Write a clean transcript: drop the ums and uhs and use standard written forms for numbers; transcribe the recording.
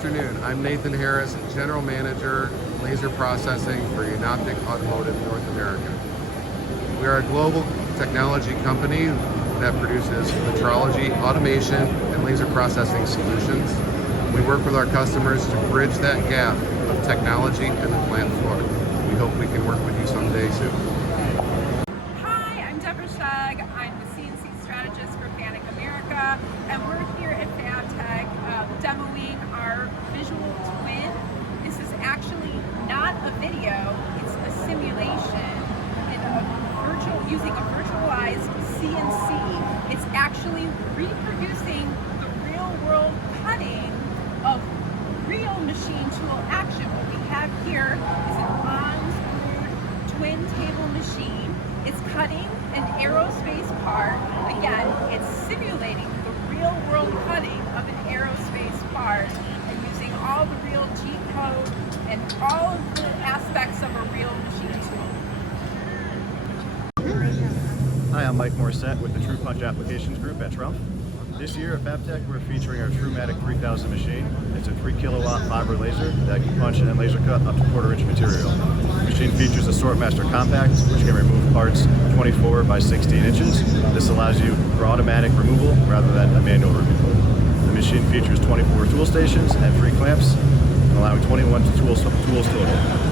afternoon. I'm Nathan Harris, General Manager, Laser Processing for Jenoptik Automotive North America. We are a global technology company that produces metrology, automation, and laser processing solutions. We work with our customers to bridge that gap of technology and the plant floor. We hope we can work with you someday soon. Hi, I'm Debra Schug. I'm the CNC strategist for Fanuc America, and we're here at FABTECH demoing our visual twin. This is actually not a video, it's a simulation using a virtualized CNC. It's actually reproducing the real-world cutting of real machine tool action. What we have here is an on-screwed twin table machine. It's cutting an aerospace part. Again, it's simulating the real-world cutting of an aerospace part and using all the real G-code and all of the aspects of a real machine tool. Hi, I'm Mike Morissette with the TruMatic Applications Group at TRUMPF. This year at FABTECH, we're featuring our TruMatic 3000 machine. It's a 3 kilowatt fiber laser that can punch and laser cut up to 1/4 inch material. The machine features a SortMaster Compact, which can remove parts 24 by 16 inches. This allows you for automatic removal rather than a manual removal. The machine features 24 tool stations and 3 clamps, allowing 21 tools total.